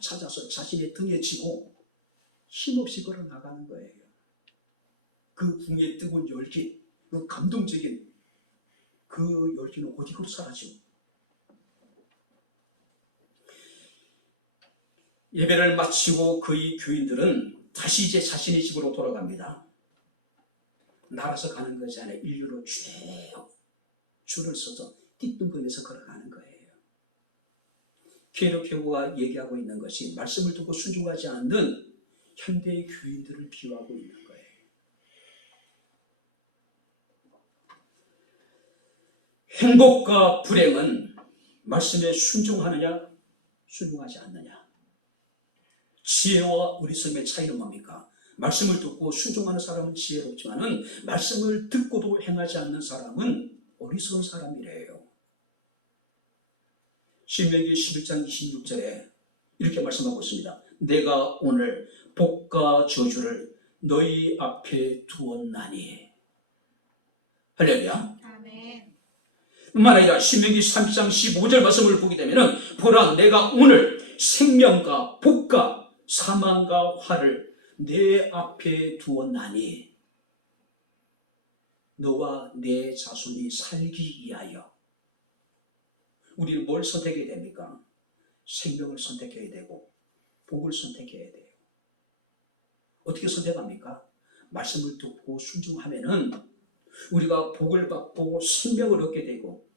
찾아서 자신의 등에 지고 힘없이 걸어 나가는 거예요. 그 붕의 뜨거운 열기, 그 감동적인 그 열기는 어디로 사라지고. 예배를 마치고 그의 교인들은 다시 이제 자신의 집으로 돌아갑니다. 날아서 가는 것이 아니라 인류로 쭉 줄을 서서 띠뚱거리면서 걸어가는 거예요. 케이로케고가 얘기하고 있는 것이 말씀을 듣고 순종하지 않는 현대의 교인들을 비유하고 있는 거예요. 행복과 불행은 말씀에 순종하느냐 순종하지 않느냐. 지혜와 어리석음의 차이는 뭡니까? 말씀을 듣고 순종하는 사람은 지혜롭지만은 말씀을 듣고도 행하지 않는 사람은 어리석은 사람이래요. 신명기 11장 26절에 이렇게 말씀하고 있습니다. 내가 오늘 복과 저주를 너희 앞에 두었나니. 할렐루야. 아멘. 뿐만 아니라 신명기 30장 15절 말씀을 보게 되면 보라 내가 오늘 생명과 복과 사망과 화를 내 앞에 두었나니 너와 내 자손이 살기 위하여. 우리는 뭘 선택해야 됩니까? 생명을 선택해야 되고 복을 선택해야 돼요. 어떻게 선택합니까? 말씀을 듣고 순종하면은 우리가 복을 받고 생명을 얻게 되고,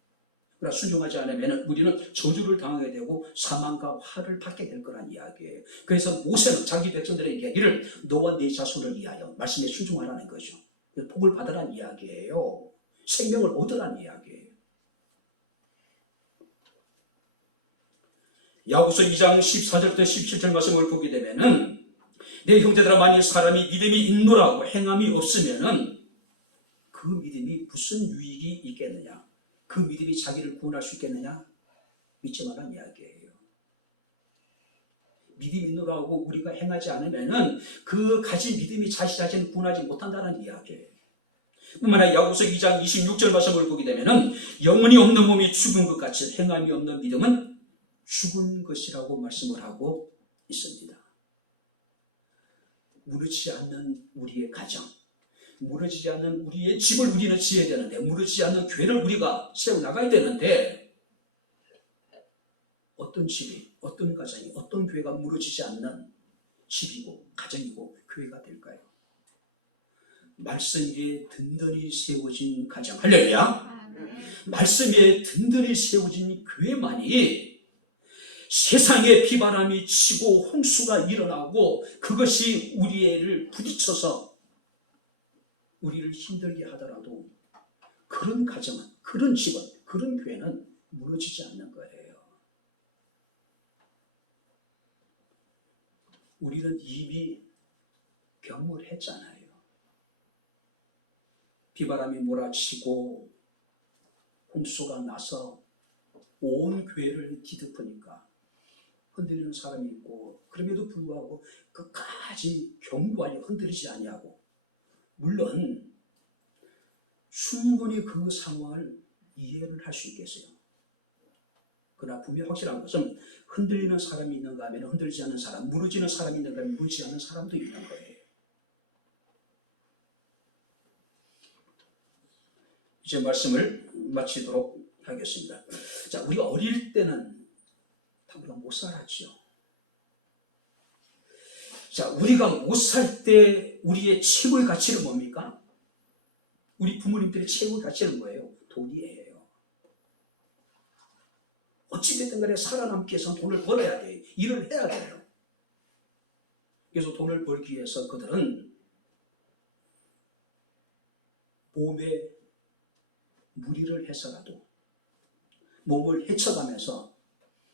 그러나 순종하지 않으면 우리는 저주를 당하게 되고 사망과 화를 받게 될 거란 이야기예요. 그래서 모세는 자기 백성들에게 이를 너와 네 자손을 위하여 말씀에 순종하라는 거죠. 복을 받으라는 이야기예요. 생명을 얻으라는 이야기예요. 야고보서 2장 14절부터 17절 말씀을 보게 되면은 내 형제들아 만일 사람이 믿음이 있노라고 행함이 없으면은 그 믿음이 무슨 유익이 있겠느냐? 그 믿음이 자기를 구원할 수 있겠느냐? 믿지 말라는 이야기예요. 믿음이 있노라고 우리가 행하지 않으면은 그 가진 믿음이 자신을 구원하지 못한다는 이야기예요. 뿐만 아니라 야고보서 2장 26절 말씀을 보게 되면은 영혼이 없는 몸이 죽은 것 같이 행함이 없는 믿음은 죽은 것이라고 말씀을 하고 있습니다. 무너지지 않는 우리의 가정, 무너지지 않는 우리의 집을 우리는 지어야 되는데, 무너지지 않는 교회를 우리가 세워나가야 되는데, 어떤 집이, 어떤 가정이, 어떤 교회가 무너지지 않는 집이고 가정이고 교회가 될까요? 말씀 위에 든든히 세워진 가정, 할렐루야. 말씀 위에 든든히 세워진 교회만이 세상에 비바람이 치고 홍수가 일어나고 그것이 우리를 부딪혀서 우리를 힘들게 하더라도 그런 가정은, 그런 집은, 그런 교회는 무너지지 않는 거예요. 우리는 이미 경험을 했잖아요. 비바람이 몰아치고 홍수가 나서 온 교회를 뒤덮으니까 흔들리는 사람이 있고, 그럼에도 불구하고 끝까지 견고하게 흔들리지 아니하고, 물론 충분히 그 상황을 이해를 할 수 있겠어요. 그러나 분명히 확실한 것은 흔들리는 사람이 있는가 하면 흔들리지 않는 사람, 무너지는 사람이 있는가 하면 무너지지 않는 사람도 있는 거예요. 이제 말씀을 마치도록 하겠습니다. 자, 우리가 어릴 때는 다 우리가 못 살았죠. 자, 우리가 못 살 때 우리의 최고의 가치는 뭡니까? 우리 부모님들의 최고의 가치는 뭐예요? 돈이에요. 어찌됐든 간에 살아남기 위해서는 돈을 벌어야 돼요. 일을 해야 돼요. 그래서 돈을 벌기 위해서 그들은 몸에 무리를 해서라도 몸을 헤쳐가면서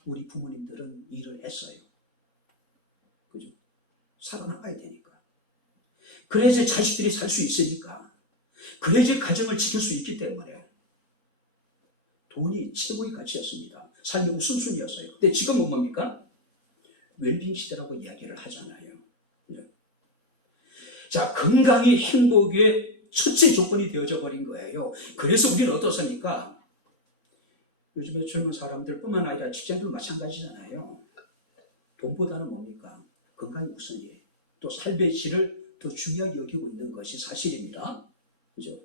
우리 부모님들은 일을 했어요. 그죠? 살아나가야 되니까. 그래야지 자식들이 살 수 있으니까. 그래야지 가정을 지킬 수 있기 때문에 돈이 최고의 가치였습니다. 삶의 우선순위였어요. 근데 지금은 뭡니까? 웰빙 시대라고 이야기를 하잖아요. 자, 건강이 행복의 첫째 조건이 되어져 버린 거예요. 그래서 우리는 어떻습니까? 요즘에 젊은 사람들 뿐만 아니라 직장도 마찬가지잖아요. 돈보다는 뭡니까? 건강이 우선이에요. 또 삶의 질을 더 중요하게 여기고 있는 것이 사실입니다. 그죠?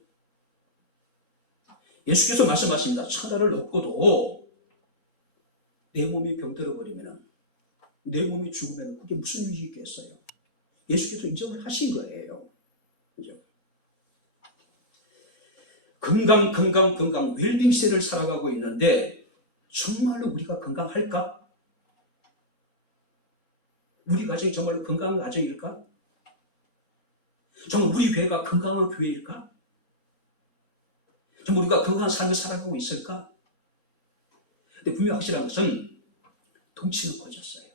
예수께서 말씀하십니다. 천하를 얻고도 내 몸이 병들어 버리면, 내 몸이 죽으면 그게 무슨 유익이 있겠어요? 예수께서 인정을 하신 거예요. 그죠? 건강, 웰빙 시대를 살아가고 있는데 정말로 우리가 건강할까? 우리 가정이 정말로 건강한 가정일까? 정말 우리 교회가 건강한 교회일까? 정말 우리가 건강한 삶을 살아가고 있을까? 근데 분명 확실한 것은 덩치는 커졌어요.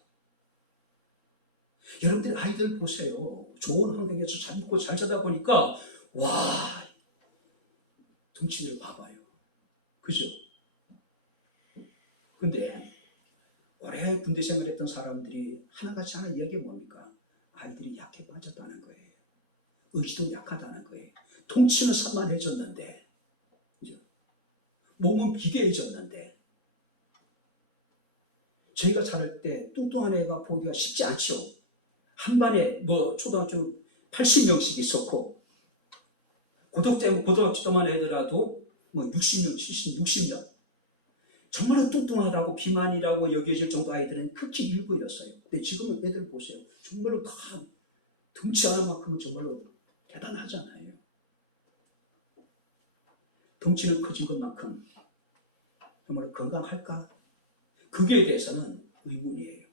여러분들 아이들 보세요. 좋은 환경에서 잘 먹고 잘 자다 보니까 와, 덩치를 봐봐요. 그죠? 근데 오래 군대 생활했던 사람들이 하나같이 하는 이야기가 뭡니까? 아이들이 약해 빠졌다는 거예요. 의지도 약하다는 거예요. 덩치는 산만해졌는데, 그죠? 몸은 비대해졌는데, 저희가 자랄 때 뚱뚱한 애가 보기가 쉽지 않죠. 한 반에 초등학교 80명씩 있었고, 고등학교만 애들아도 60명, 60명. 정말로 뚱뚱하다고 비만이라고 여겨질 정도 아이들은 극히 일부였어요. 근데 지금은 애들 보세요. 정말로 다 덩치 하나만큼은 정말로 대단하잖아요. 덩치는 커진 것만큼 정말로 건강할까? 거기에 대해서는 의문이에요.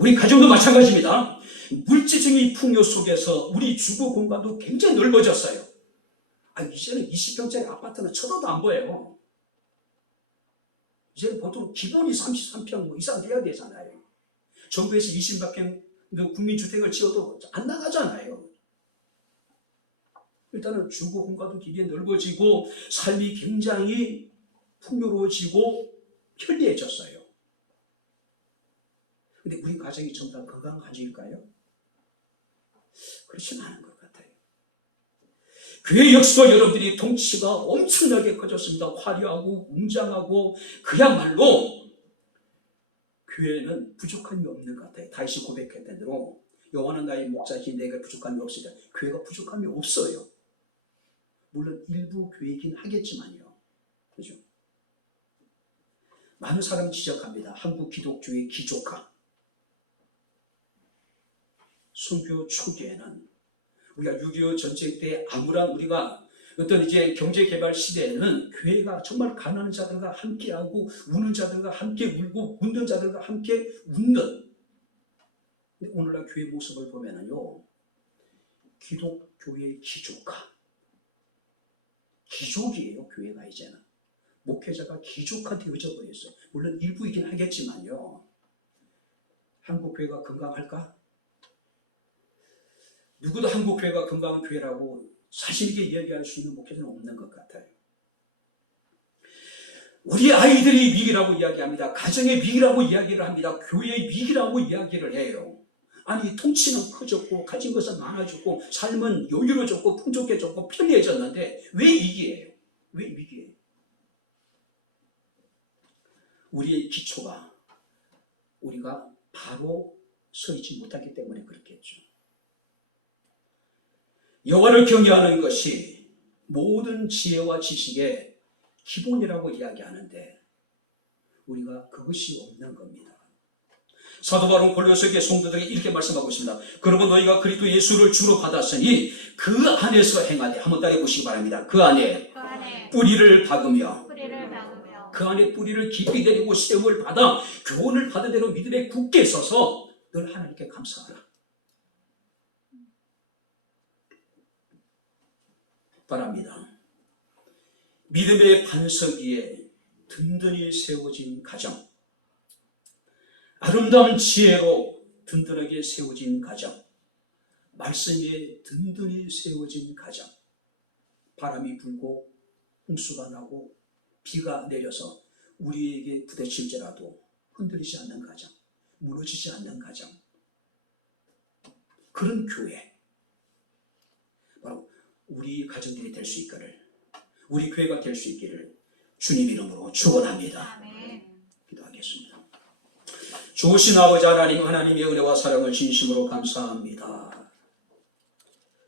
우리 가정도 마찬가지입니다. 물질적인 풍요 속에서 우리 주거 공간도 굉장히 넓어졌어요. 이제는 20평짜리 아파트는 쳐다도 안 보여요. 이제는 보통 기본이 33평 이상 돼야 되잖아요. 정부에서 20평 국민주택을 지어도 안 나가잖아요. 일단은 주거 공간도 굉장히 넓어지고 삶이 굉장히 풍요로워지고 편리해졌어요. 근데 우리 가정이 전부 다 건강한 가정일까요? 그렇지는 않은 것 같아요. 교회 역시도 여러분들이 덩치가 엄청나게 커졌습니다. 화려하고 웅장하고 그야말로 교회는 부족함이 없는 것 같아요. 다윗이 고백했던 대로 여호와는 나의 목자이니 내가 부족함이 없으리라. 교회가 부족함이 없어요. 물론 일부 교회이긴 하겠지만요. 그죠? 많은 사람이 지적합니다. 한국 기독교의 기족화. 선교 초기에는 우리가 6.25 전쟁 때 암울한 우리가 어떤 이제 경제개발 시대에는 교회가 정말 가난한 자들과 함께하고 우는 자들과 함께 울고 웃는 자들과 함께 웃는. 근데 오늘날 교회 모습을 보면은요, 기독교의 기족화. 기족이에요, 교회가 이제는. 목회자가 기족화 되어져 버렸어요. 물론 일부이긴 하겠지만요. 한국 교회가 건강할까? 누구도 한국 교회가 건강한 교회라고 자신있게 이야기할 수 있는 목회자는 없는 것 같아요. 우리 아이들이 위기라고 이야기합니다. 가정의 위기라고 이야기를 합니다. 교회의 위기라고 이야기를 해요. 아니, 통치는 커졌고 가진 것은 많아졌고 삶은 여유로워졌고 풍족해졌고 편리해졌는데 왜 위기예요? 왜 위기예요? 우리의 기초가 우리가 바로 서 있지 못하기 때문에 그렇겠죠. 여호와를 경외하는 것이 모든 지혜와 지식의 기본이라고 이야기하는데 우리가 그것이 없는 겁니다. 사도 바울은 골로새계 성도들에게 이렇게 말씀하고 있습니다. 그러므로 너희가 그리스도 예수를 주로 받았으니 그 안에서 행하되, 한번 따라해 보시기 바랍니다. 그 안에 뿌리를 박으며 그 안에 뿌리를 깊이 내리고 세움을 받아 교훈을 받은 대로 믿음에 굳게 서서 늘 하나님께 감사하라. 바랍니다. 믿음의 반석 위에 든든히 세워진 가정, 아름다운 지혜로 든든하게 세워진 가정, 말씀 위에 든든히 세워진 가정, 바람이 불고 홍수가 나고 비가 내려서 우리에게 부딪힐지라도 흔들리지 않는 가정, 무너지지 않는 가정, 그런 교회, 바로 우리 가정들이 될 수 있기를, 우리 교회가 될 수 있기를 주님 이름으로 축원합니다. 기도하겠습니다. 좋으신 아버지 하나님, 하나님의 은혜와 사랑을 진심으로 감사합니다.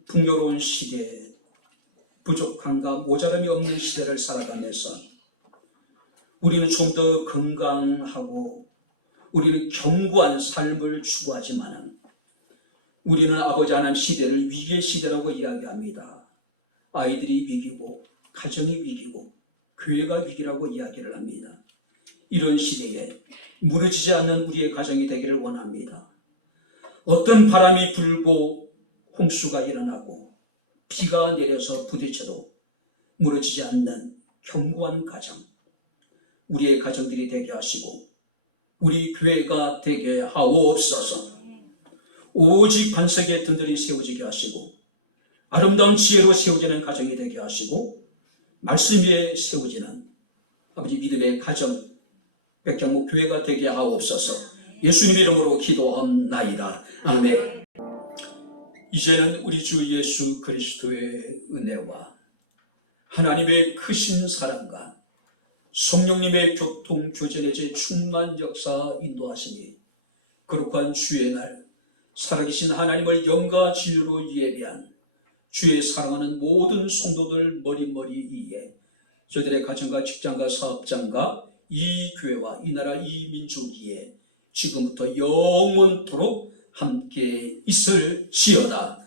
풍요로운 시대, 부족함과 모자람이 없는 시대를 살아가면서 우리는 좀 더 건강하고 우리는 견고한 삶을 추구하지만 우리는 아버지 하나님 시대를 위기의 시대라고 이야기합니다. 아이들이 위기고 가정이 위기고 교회가 위기라고 이야기를 합니다. 이런 시대에 무너지지 않는 우리의 가정이 되기를 원합니다. 어떤 바람이 불고 홍수가 일어나고 비가 내려서 부딪혀도 무너지지 않는 견고한 가정, 우리의 가정들이 되게 하시고 우리 교회가 되게 하옵소서. 오직 반석에 든든히 세워지게 하시고 아름다운 지혜로 세워지는 가정이 되게 하시고 말씀 위에 세워지는 아버지 믿음의 가정, 백장목 교회가 되게 하옵소서. 예수님 이름으로 기도합나이다. 아멘. 이제는 우리 주 예수 그리스도의 은혜와 하나님의 크신 사랑과 성령님의 교통 교전의 제 충만 역사 인도하시니 거룩한 주의 날 살아계신 하나님을 영과 진리로 예배한 주의 사랑하는 모든 성도들 머리머리 위에 저들의 가정과 직장과 사업장과 이 교회와 이 나라 이 민족 위에 지금부터 영원토록 함께 있을지어다.